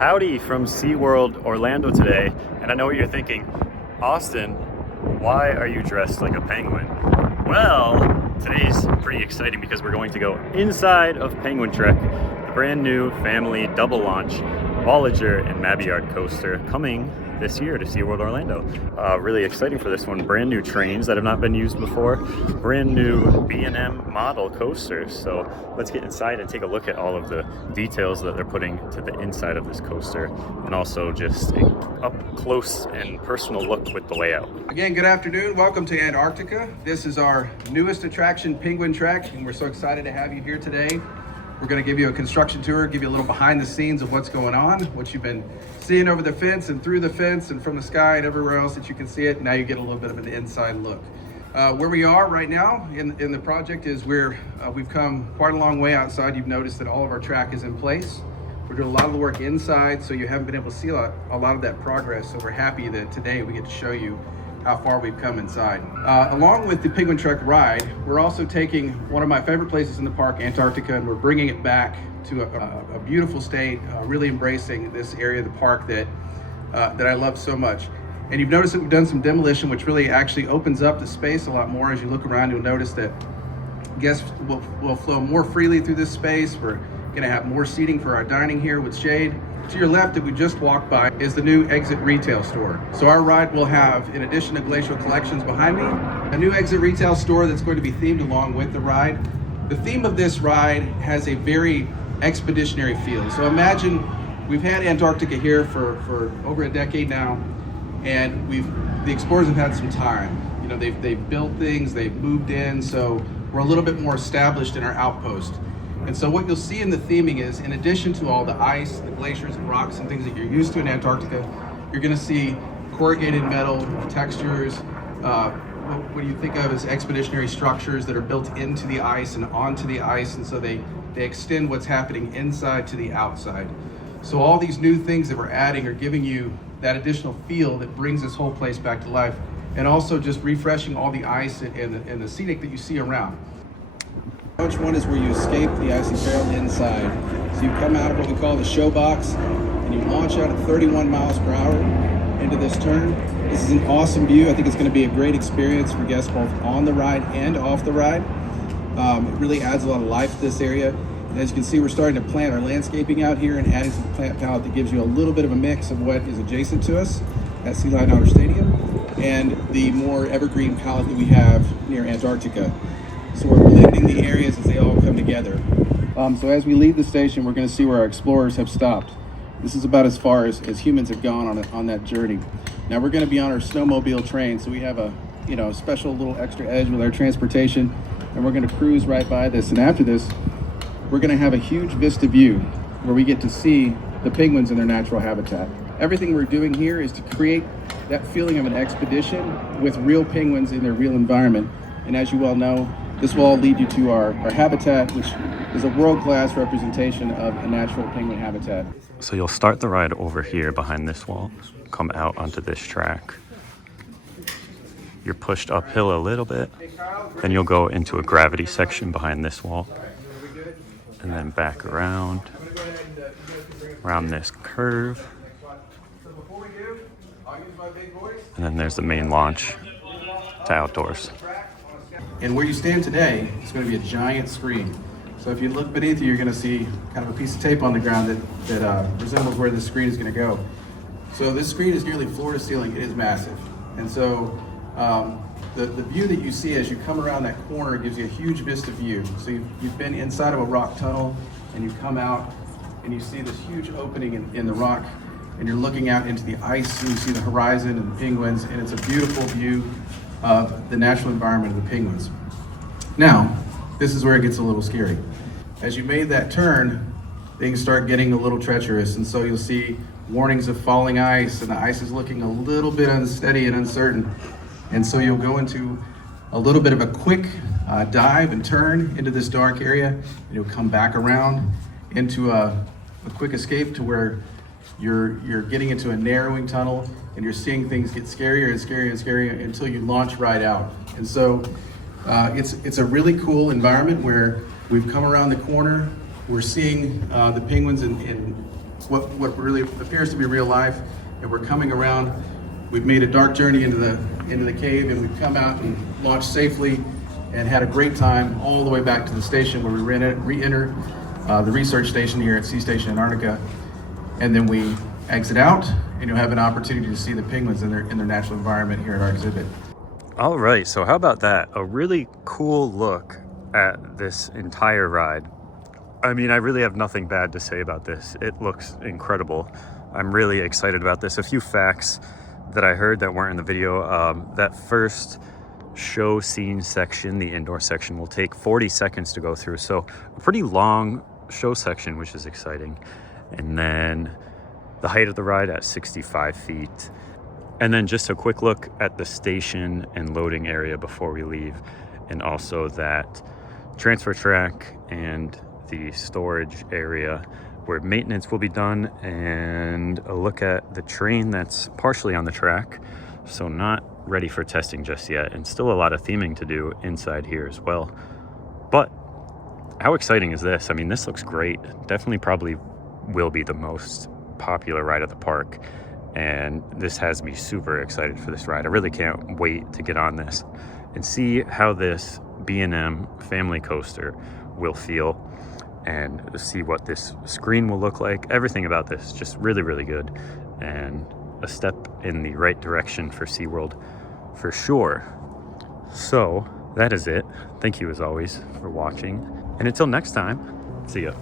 Howdy from SeaWorld Orlando today, and I know what you're thinking. Austin, why are you dressed like a penguin? Well, today's pretty exciting because we're going to go inside of Penguin Trek, the brand new family double launch Voyager and Mabillard coaster coming this year to SeaWorld Orlando. Really exciting for this one. Brand new trains that have not been used before, brand new B&M model coasters. So let's get inside and take a look at all of the details that they're putting to the inside of this coaster, and also just a up close and personal look with the layout. Again, good afternoon. Welcome to Antarctica. This is our newest attraction, Penguin Trek, and we're so excited to have you here today. We're going to give you a construction tour, give you a little behind the scenes of what's going on, what you've been seeing over the fence and through the fence and from the sky and everywhere else that you can see it. Now you get a little bit of an inside look. Where we are right now in the project is we've come quite a long way outside. You've noticed that all of our track is in place. We're doing a lot of the work inside, so you haven't been able to see a lot of that progress. So we're happy that today we get to show you how far we've come inside. Along with the Penguin Trek ride, we're also taking one of my favorite places in the park, Antarctica, and we're bringing it back to a beautiful state, really embracing this area of the park that I love so much. And you've noticed that we've done some demolition, which really actually opens up the space a lot more. As you look around, you'll notice that guests will flow more freely through this space. We're gonna have more seating for our dining here with shade. To your left that we just walked by is the new Exit retail store. So our ride will have, in addition to Glacial Collections behind me, a new Exit retail store that's going to be themed along with the ride. The theme of this ride has a very expeditionary feel. So imagine we've had Antarctica here for over a decade now, and the explorers have had some time. You know, they've built things, they've moved in, so we're a little bit more established in our outpost. And so what you'll see in the theming is, in addition to all the ice, the glaciers and rocks and things that you're used to in Antarctica, you're gonna see corrugated metal textures, what you think of as expeditionary structures that are built into the ice and onto the ice, and so they extend what's happening inside to the outside. So all these new things that we're adding are giving you that additional feel that brings this whole place back to life, and also just refreshing all the ice and the scenic that you see around. Launch one is where you escape the icy barrel inside. So you come out of what we call the show box, and you launch out at 31 miles per hour into this turn. This is an awesome view. I think it's going to be a great experience for guests both on the ride and off the ride. It really adds a lot of life to this area. And as you can see, we're starting to plant our landscaping out here and adding some plant palette that gives you a little bit of a mix of what is adjacent to us at Sea Lion Outer Stadium and the more evergreen palette that we have near Antarctica. So we're blending the areas as they all come together. So as we leave the station, we're going to see where our explorers have stopped. This is about as far as humans have gone on that journey. Now we're going to be on our snowmobile train, so we have a special little extra edge with our transportation, and we're going to cruise right by this. And after this, we're going to have a huge vista view where we get to see the penguins in their natural habitat. Everything we're doing here is to create that feeling of an expedition with real penguins in their real environment. And as you well know, this will all lead you to our habitat, which is a world-class representation of a natural penguin habitat. So you'll start the ride over here behind this wall, come out onto this track. You're pushed uphill a little bit, then you'll go into a gravity section behind this wall, and then back around this curve. And then there's the main launch to outdoors. And where you stand today, it's going to be a giant screen. So if you look beneath you, you're going to see kind of a piece of tape on the ground that resembles where the screen is going to go. So this screen is nearly floor to ceiling. It is massive. And so the view that you see as you come around that corner gives you a huge vista view. So you've been inside of a rock tunnel, and you come out and you see this huge opening in the rock, and you're looking out into the ice, and you see the horizon and the penguins, and it's a beautiful view of the natural environment of the penguins. Now, this is where it gets a little scary. As you made that turn, things start getting a little treacherous, and so you'll see warnings of falling ice, and the ice is looking a little bit unsteady and uncertain. And so you'll go into a little bit of a quick dive and turn into this dark area, and you'll come back around into a quick escape to where you're getting into a narrowing tunnel, and you're seeing things get scarier and scarier and scarier until you launch right out. And so it's a really cool environment where we've come around the corner. We're seeing the penguins in what really appears to be real life, and we're coming around. We've made a dark journey into the cave, and we've come out and launched safely and had a great time all the way back to the station where we re-enter the research station here at Sea Station Antarctica. And then we exit out, and you'll have an opportunity to see the penguins in their natural environment here at our exhibit. All right, so how about that? A really cool look at this entire ride. I mean, I really have nothing bad to say about this. It looks incredible. I'm really excited about this. A few facts that I heard that weren't in the video. That first show scene section, the indoor section, will take 40 seconds to go through. So a pretty long show section, which is exciting. And then the height of the ride at 65 feet. And then just a quick look at the station and loading area before we leave. And also that transfer track and the storage area where maintenance will be done, and a look at the train that's partially on the track, so not ready for testing just yet, and still a lot of theming to do inside here as well. But how exciting is this? I mean, this looks great. Definitely probably will be the most popular ride at the park, and this has me super excited for this ride. I really can't wait to get on this and see how this B&M family coaster will feel, and see what this screen will look like. Everything about this just really, really good, and a step in the right direction for SeaWorld for sure. So that is it. Thank you as always for watching, and until next time, see ya.